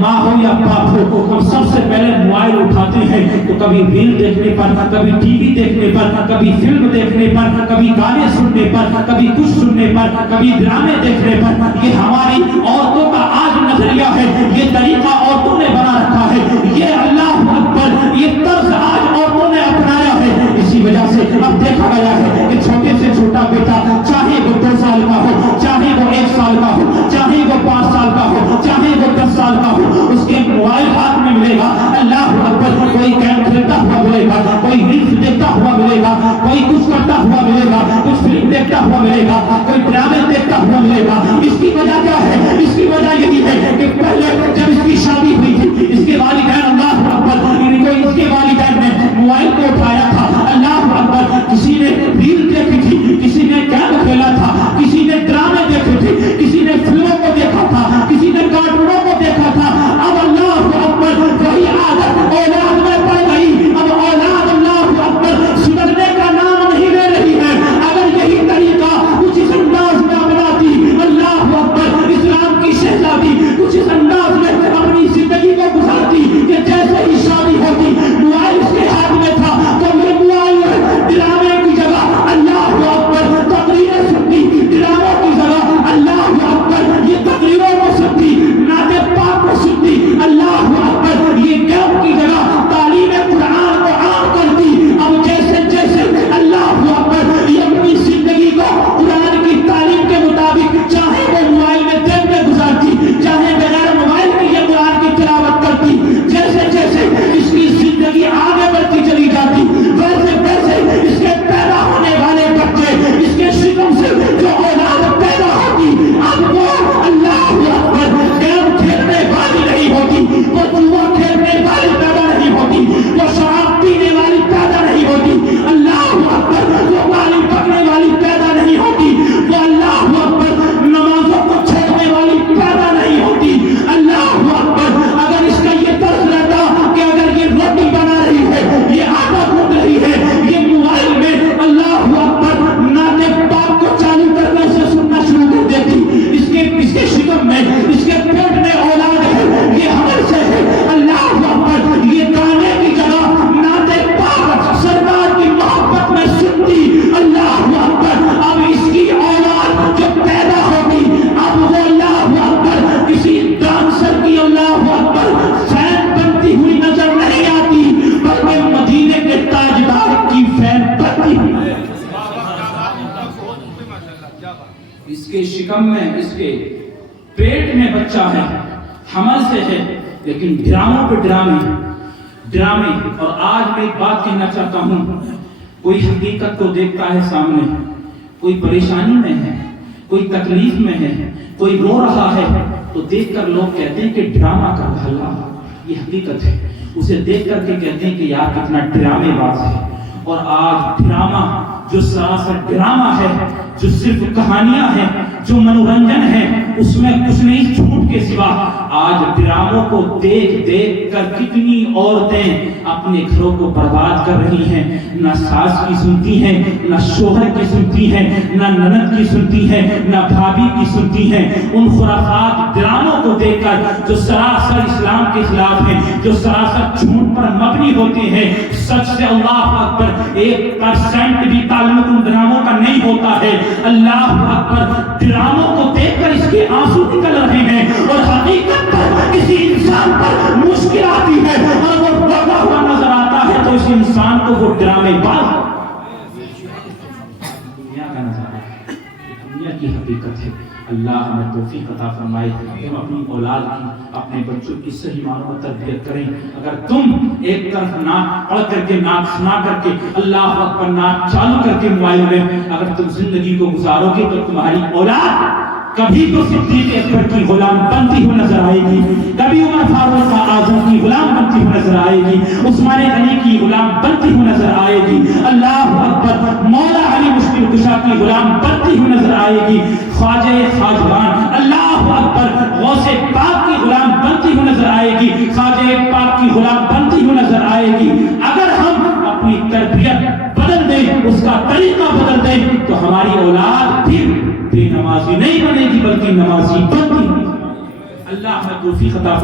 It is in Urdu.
ماں ہو یا باپ ہو، ہم سب سے پہلے موبائل اٹھاتے ہیں تو کبھی ریل دیکھنے پر، کبھی ٹی وی دیکھنے پر، کبھی فلم دیکھنے پر، کبھی گانے سننے پر، کبھی کچھ سننے پر، کبھی ڈرامے دیکھنے پر. یہ ہماری عورتوں کا آج نظریہ ہے، یہ طریقہ عورتوں نے بنا رکھا ہے، یہ اللہ اکبر یہ طرز آج عورتوں نے اپنایا ہے. اسی وجہ سے اب دیکھا گیا ہے کہ چھوٹے سے چھوٹا بیٹا، چاہے وہ 2 سال کا ہو، چاہے وہ 1 سال کا ہو، چاہے وہ 5 سال کا ہو، چاہے وہ 10 سال کا ہو، اس کے موبائل ہاتھ میں ملے گا. اللہ اکبر کوئی گیم کھیلتا ہوا ملے گا، کوئی ریلز دیکھتا ہوا ملے گا، کوئی کچھ کرتا ہوا ملے گا، کچھ فلم دیکھتا ہوا ملے گا، کوئی ڈرامے دیکھتا ہوا ملے گا. اس کی وجہ کیا ہے؟ اس کی وجہ یہی ہے کہ پہلے جب اس کی شادی ہوئی تھی، اس کے والدین اللہ اکبر اس کے والدین نے موبائل کو اٹھایا تھا. اللہ اکبر کسی نے ریل دیکھی تھی، کسی نے گیم کھیلا تھا، کسی نے ڈرامے دیکھے تھے، کسی نے فلموں کو دیکھا تھا، کسی نے کارٹونوں کو دیکھا تھا. اب اللہ اکبر وہی عادت اولاد میں پڑ گئی. اب اولاد اللہ اکبر سدھرنے کا نام نہیں لے رہی ہے. اگر یہی طریقہ کچھ اس انداز میں اپناتی، اللہ اکبر اسلام کی شہزادی کچھ اس انداز میں اپنی زندگی کو گزارتی کہ جیسے ہی شادی ہوتی موبائل اس کے ہاتھ میں تھا تو یہ موبائل ڈرامے کی جگہ اللہ اکبر تقریریں سنتی، ڈراموں کی جگہ اللہ اکبر یہ تقریروں کو سنتی، نعت پاک کو سنتی، اللہ اکبر یہ گیم کی جگہ تعلیم قرآن کو عام کرتی. اب جیسے جیسے اللہ اکبر یہ اپنی زندگی کو قرآن کی تعلیم کے مطابق چاہے وہ موبائل میں دیکھ میں گزارتی، چاہے بغیر موبائل کے یہ قرآن کی تلاوت کرتی، جیسے جیسے اس کی زندگی آگے بڑھتی چلی جاتی ویسے ویسے اس کے پیدا ہونے والے بچے، اس کے شکم سے جو اولاد پیدا ہوتی، اب وہ اللہ اکبر گیم کھیلنے والی نہیں ہوتی، وہ جوا کھیلنے والی پیدا نہیں ہوتی، وہ شراب پینے والی پیدا نہیں ہوتی، اللہ اکبر وہ گالی پکنے والی پیدا نہیں ہوتی، وہ اللہ اکبر نمازوں کو چھوڑنے والی پیدا نہیں ہوتی. اللہ اکبر اگر اس کا یہ طرز رہتا کہ اگر یہ روٹی بنا رہی ہے، یہ آٹا گوندھ رہی ہے، یہ موبائل میں اللہ اکبر نعت پاک کو چالو کر کے اسے سننا شروع کر دیتی. اس کے شکم میں، اس کے پیٹ میں اولاد ہے، یہ حمل سے ہے. اللہ اکبر یہ گانے کی جگہ نعت پاک سرکار کی محبت میں سنتی. اللہ اکبر اب اس کی اولاد جو پیدا ہوگی اب وہ اللہ اکبر کسی ڈانسر کی اللہ اکبر فین بنتی ہوئی نظر نہیں آتی، بلکہ مدینے کے تاجدار کی فین بنتی ہوئی. اس کے شکم میں، اس کے پیٹ میں بچہ ہے، حمل سے ہے، لیکن ڈراموں پہ ڈرامے. اور آج میں ایک بات کہنا چاہتا ہوں، کوئی حقیقت کو دیکھتا ہے سامنے، کوئی پریشانی میں ہے، کوئی تکلیف میں ہے، کوئی رو رہا ہے تو دیکھ کر لوگ کہتے ہیں کہ ڈرامہ کر رہا. یہ حقیقت ہے. اسے دیکھ کر کے کہتے ہیں کہ یار کتنا ڈرامے باز ہے. اور آج ڈرامہ جو سراسر ڈرامہ ہے، جو صرف کہانیاں ہیں، جو منورنجن ہے، اس میں کچھ نہیں جھوٹ کے سوا. آج ڈراموں کو دیکھ دیکھ کر کتنی عورتیں اپنے گھروں کو برباد کر رہی ہیں. نہ ساس کی سنتی ہیں، نہ شوہر کی سنتی ہیں، نہ نند کی سنتی ہیں، نہ بھابھی کی سنتی ہیں. ان خرافات ڈراموں کو دیکھ کر جو سراسر اسلام کے خلاف ہیں، جو سراسر جھوٹ پر مبنی ہوتے ہیں، سچ سے اللہ اکبر 1% بھی تعلق ان ڈراموں کا نہیں ہوتا ہے. اللہ اکبر ڈراموں کو دیکھ کر اس کے آنسو نکل رہے ہیں اور حقیقت پر کسی انسان پر مشکل آتی ہے اور وہ روتا ہوا نظر آتا ہے تو اس انسان کو وہ ڈرامے باز دنیا کا نظارہ ہے، دنیا کی حقیقت ہے. اللہ ہمیں توفیق عطا فرمائے ہم اپنی اولاد کی، اپنے بچوں کی صحیح معنوں میں تربیت کریں. اگر تم ایک طرف نعت پڑھ کر کے، نعت سنا کر کے، اللہ اکبر نعت چالو کر کے موبائل میں اگر تم زندگی کو گزارو گے تو تمہاری اولاد کبھی تو صدیق اکبر کی غلام بنتی ہوئی نظر آئے گی، کبھی عمر فاروق اعظم کی غلام بنتی ہوئی نظر آئے گی، عثمان غنی کی غلام بنتی ہوئی نظر آئے گی. اللہ اکبر مولا علی مشکل کشا کی غلام بنتی ہوئی نظر آئے گی. خواجہ خواجگان اللہ اکبر غوث پاک کی غلام بنتی ہوئی نظر آئے گی، خواجہ پاک کی غلام بنتی ہوئی نظر آئے گی. اگر ہم اپنی تربیت بدل دیں، اس کا طریقہ بدل دیں تو ہماری اولاد پھر بے نمازی نہیں بنے گی بلکہ نمازی بنتی. اللہ ہمیں توفیق عطا